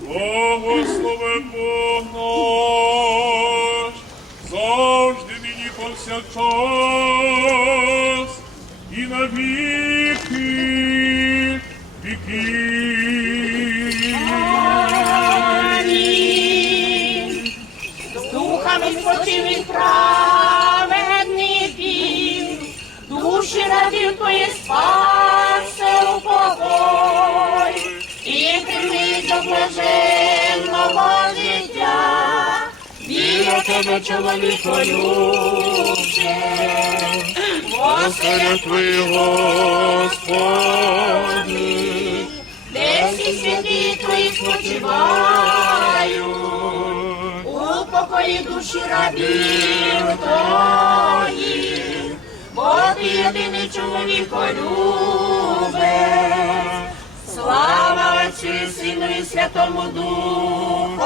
Благословен Бог тебе, чоловіко, любче, твій Господи, де всі святі твої спочивають. У покої душі рабів твоїх, бо ти єдиний чоловіко любе. Слава Отцю і Сину і Святому Духові.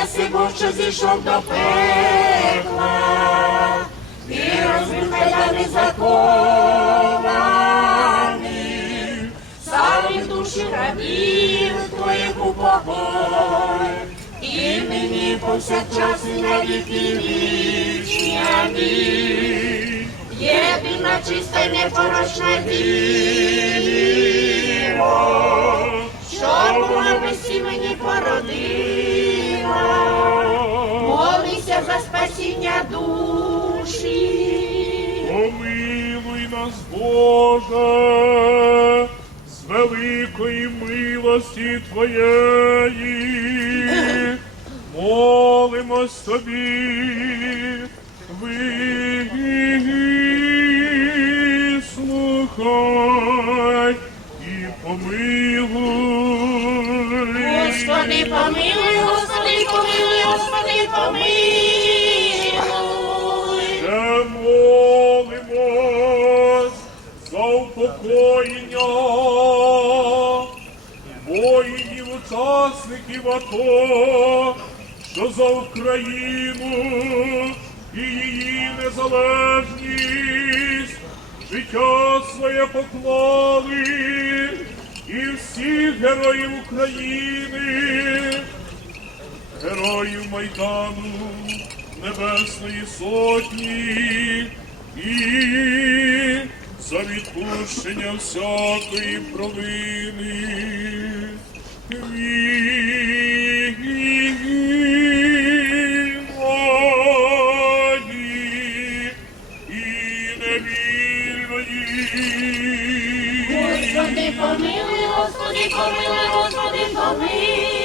Єси Бог, що зійшов до пекла, ти розбив кайдани закованих, самі душі рабів твоїх упокой, і нині повсякчас і на віки вічні. Амінь. Єдина чиста й непорочна діво, що була без мені породила, молися за спасіння душі. помилуй нас, Боже, з великої милості Твоєї, молимось тобі, вислухай і помилуй. Господи, помилуй, Господи, помилуй, Ще молимось за упокоєння воїнів, учасників АТО, що за Україну і її незалежність. Життя своє поклали і всіх героїв України героїв Майдану, Небесної Сотні і за відпущення всякої провини. Господи, помилуй, Господи, помилуй, Господи, помилуй.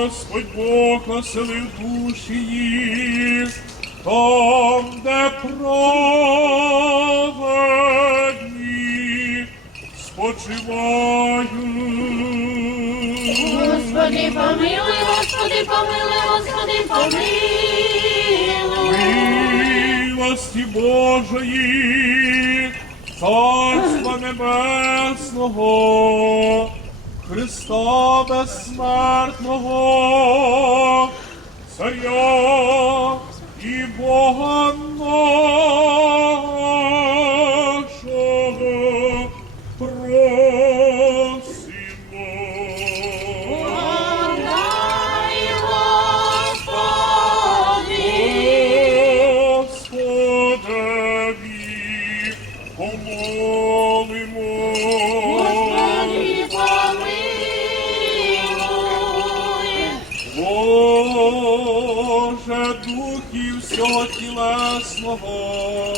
Господь Бог населив душі їх, там, де праведні спочивають. Господи, помилуй, Господи, помилуй, Господи, помилуй. Милості Божої, Царства Небесного, Христа безсмертного, Царя і Бога тілесного,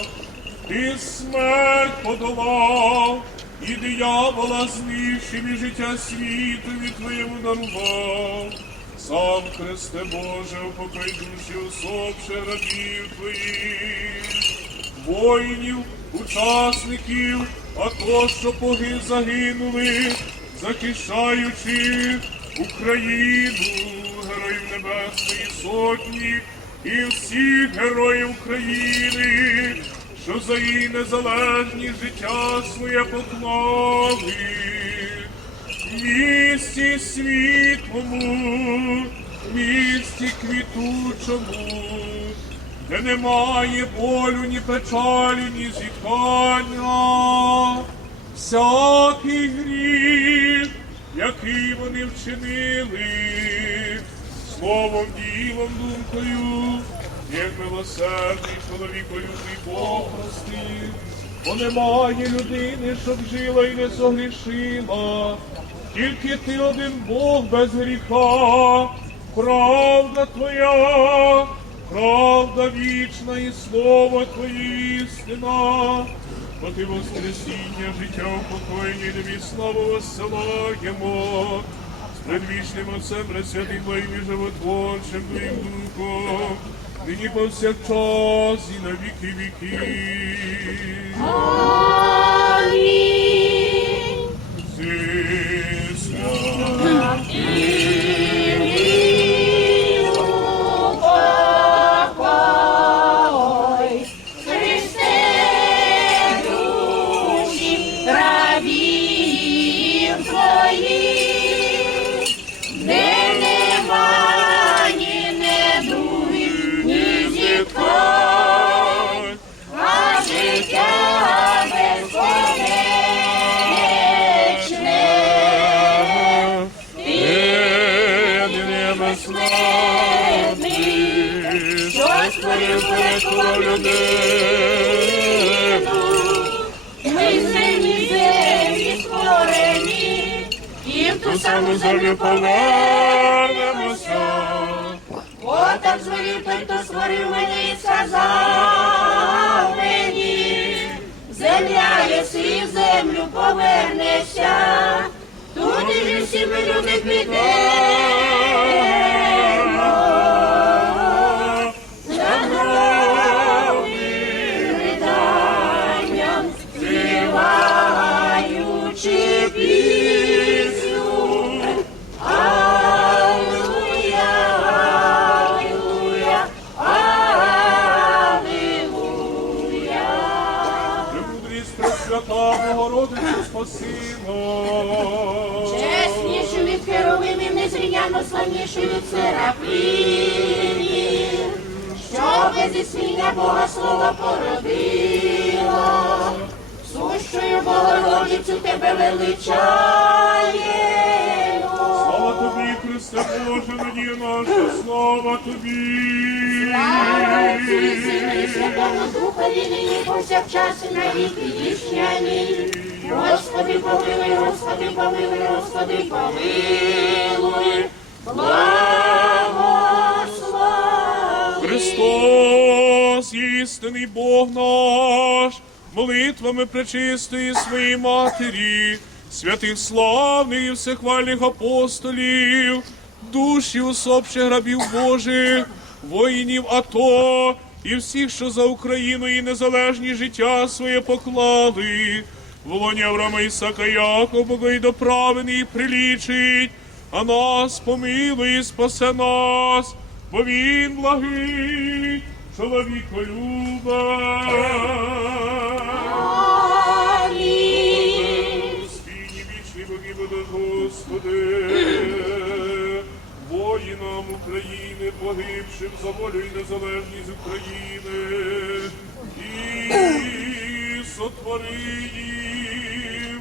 ти смерть подолав, і диявола знищив, і життя світові твоєму дарував. Сам Христе Боже, упокой душі усопше рабів твоїх, воїнів, учасників, а то, що поги загинули, захищаючи Україну, героїв Небесної Сотні і всіх героїв України, що за її незалежність життя своє поклали. Місті світлому, місті квітучому, де немає болю, ні печалі, ні зітхання. Всякий гріх, який вони вчинили, словом, ділом, думкою, як милосердний чоловіколюбний Бог простив. Бо немає людини, щоб жила і не согрішила, тільки ти один Бог без гріха, правда твоя, правда вічна і слово твоє істина. Бо ти воскресіння, життя упокоєння і тобі славу воссилаємо. З предвічним Отцем, Пресвятим Твоїм і животворчим Твоїм Духом, нині повсякчас і на віки віки. Амінь. Ту саму землю повернемося. Отак звелів той, хто створив мене і сказав мені, земля єси, в землю повернешся, тут і ж всі ми люди підемо. Херовимів, незрівняно славніший від серафимів, що без існення Бога слова породила, сущою Богородицю тебе величаємо. Слава тобі, Христе Боже, надія наша, слава тобі. Слава Отцю і Сину і Святому Духові, нині повсякчас і на віки вічні. Амінь. Господи, помилуй, Господи, помилуй, Господи, помилуй. Благослови. Христос, істинний Бог наш, молитвами пречистої своєї матері, святих славних і всехвальних апостолів, душі усопших рабів Божих, воїнів АТО і всіх, що за Україну і незалежні життя своє поклали. Волоні Авраама Ісака Якова і доправений і прилічить, а нас помилуй і спасе нас, бо він благий, чоловіколюба. Амінь. Спійні вічні боги буде, Господи, воїнам України, погибшим за волю і незалежність України, і сотвори їм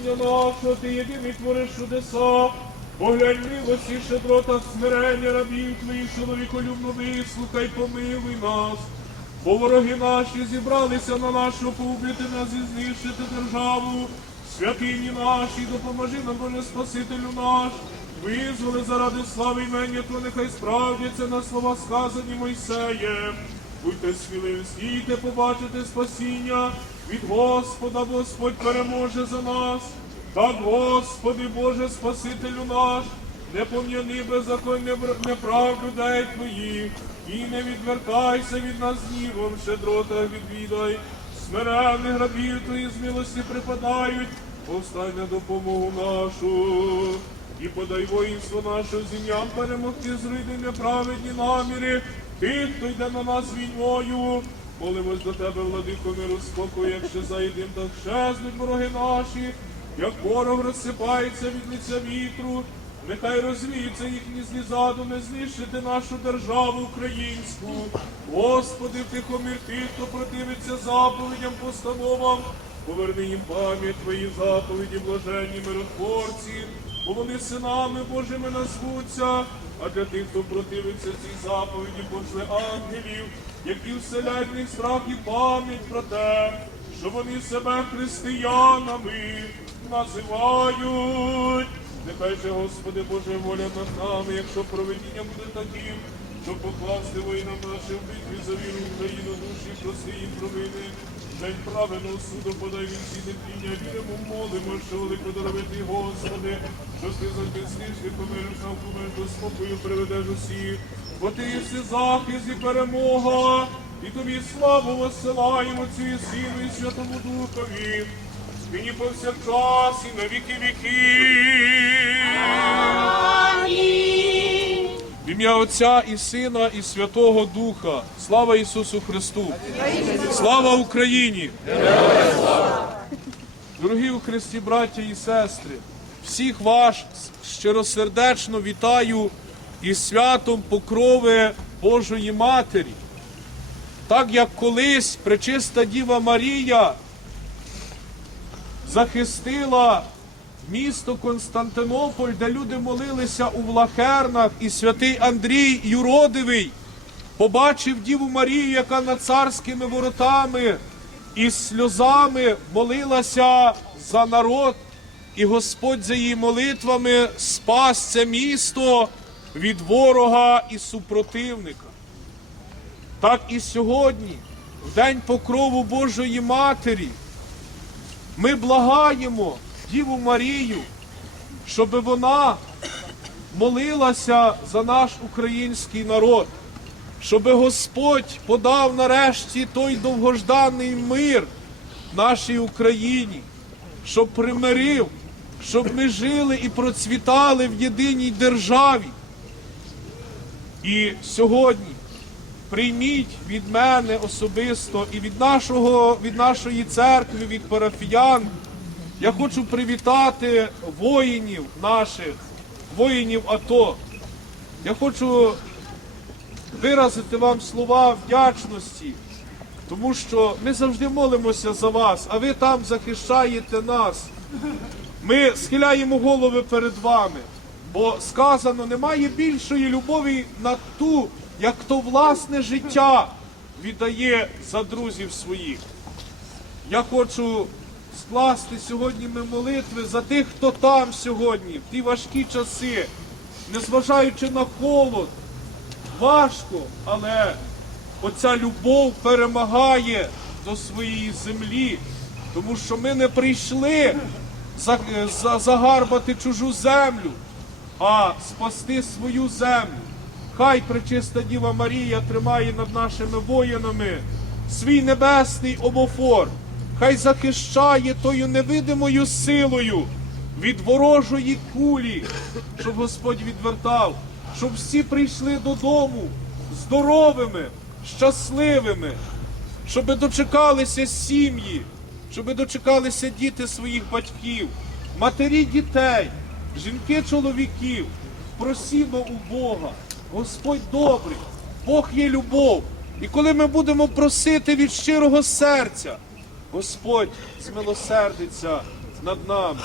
спасіння нашого, Ти єдиний твориш чудеса. Поглянь милості, щедрота, смирення рабів Твоїх, чоловіколюбно вислухай, помилуй нас. Бо вороги наші зібралися на нашу побити нас і знищити державу. Святині наші, допоможи нам, Боже Спасителю наш. Визволи заради слави імення, то нехай справдяться на слова сказані Мойсеєм. Будьте сміливі, стійте, побачите спасіння від Господа, Господь переможе за нас. Так, Господи Боже, Спасителю наш, не пом'яни беззаконня неправ людей твоїх, і не відвертайся від нас гнівом, щедрота відвідай. Смиренних грабів твої з милості припадають, повстань на допомогу нашу. І подай воїнство наше зім'ям перемогти зриди неправедні наміри, тих, хто йде на нас війною. Молимось до тебе, владико, миру спокою, якщо зайдем, так щезнуть вороги наші, як ворог розсипається від лиця вітру, нехай розвіються їхні злі задуми, знищити нашу державу українську. Господи, втихомір тих, хто противиться заповідям, постановам, поверни їм пам'ять Твої заповіді, блаженні миротворці, бо вони синами Божими назвуться, а для тих, хто противиться цій заповіді, пошли ангелів, які вселяють в них страх і пам'ять про те, що вони себе християнами називають. Нехай же, Господи Боже, воля над нами, якщо проведіння буде таким, щоб покласти воїнам нашим битві за віру Україну, душі, прости їм провини. День правильного суду подай від всі терпіння, віримо, молимо, що великодоровити, Господи, що ти захистиш і помириш нам помиш до спокою приведеш усіх, бо ти є все захист і перемога, і тобі славу посилаємо Отцю і Сину і Святому Духові, нині повсякчас і на віки віки. Ім'я Отця і Сина, і Святого Духа. Слава Ісусу Христу! Слава Україні! Дорогі у Христі, браття і сестри, всіх вас щиросердечно вітаю із святом покрови Божої Матері. Так як колись пречиста Діва Марія захистила місто Константинополь, де люди молилися у Влахернах, і святий Андрій Юродивий побачив Діву Марію, яка над царськими воротами із сльозами молилася за народ, і Господь за її молитвами спас це місто від ворога і супротивника. Так і сьогодні, в день покрову Божої Матері, ми благаємо Діву Марію, щоб вона молилася за наш український народ, щоб Господь подав нарешті той довгожданий мир нашій Україні, щоб примирив, щоб ми жили і процвітали в єдиній державі. І сьогодні прийміть від мене особисто і від нашого, від нашої церкви, від парафіян. Я хочу привітати воїнів наших, воїнів АТО. Я хочу виразити вам слова вдячності, тому що ми завжди молимося за вас, а ви там захищаєте нас. Ми схиляємо голови перед вами, бо сказано, немає більшої любові на ту, як хто власне життя віддає за друзів своїх. Я хочу скласти сьогодні ми молитви за тих, хто там сьогодні, в ті важкі часи, незважаючи на холод, важко, але оця любов перемагає до своєї землі, тому що ми не прийшли за- за- загарбати чужу землю, а спасти свою землю. Хай пречиста Діва Марія тримає над нашими воїнами свій небесний обофор, хай захищає тою невидимою силою від ворожої кулі, щоб Господь відвертав, щоб всі прийшли додому здоровими, щасливими, щоб дочекалися сім'ї, щоб дочекалися діти своїх батьків, матері дітей, жінки чоловіків. Просімо у Бога. Господь добрий, Бог є любов. І коли ми будемо просити від щирого серця, Господь змилосердиться над нами.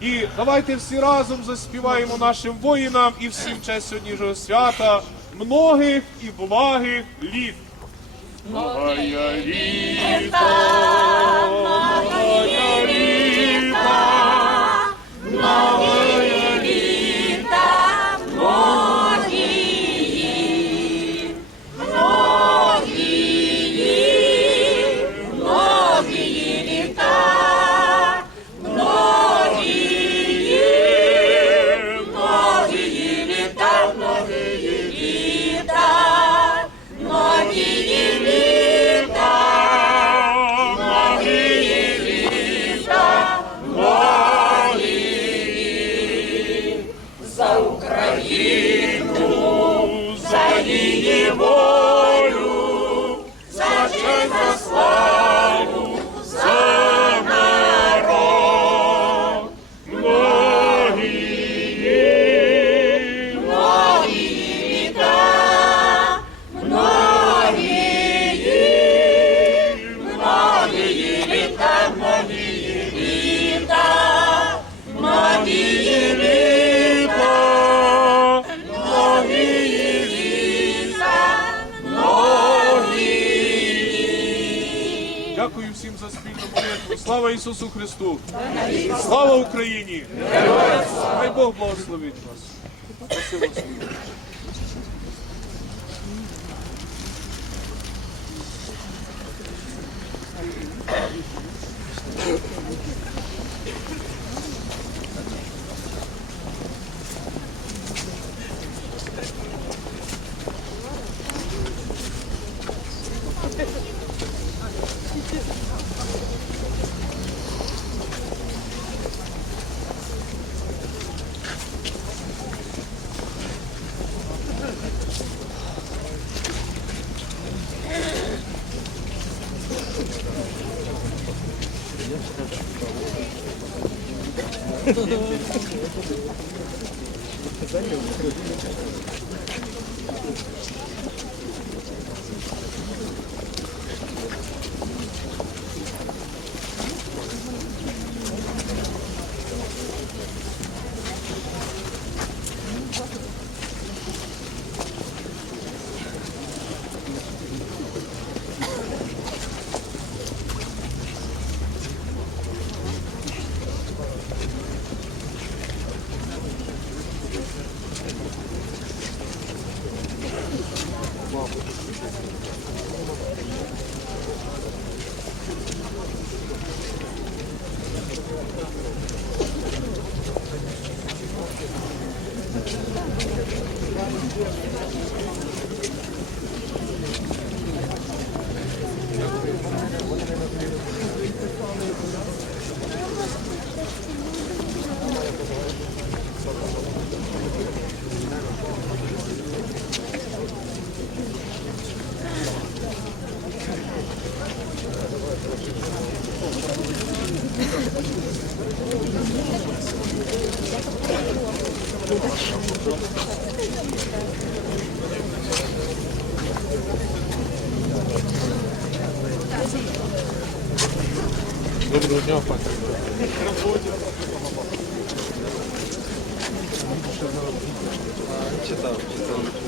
І давайте всі разом заспіваємо нашим воїнам і всім честь сьогоднішнього свята многих і благих літ. Многоя літа Слава Ісусу Христу! Слава Україні! Хай Бог благословить вас! ハハハハ! Доброго дня, пане. Читав, читав.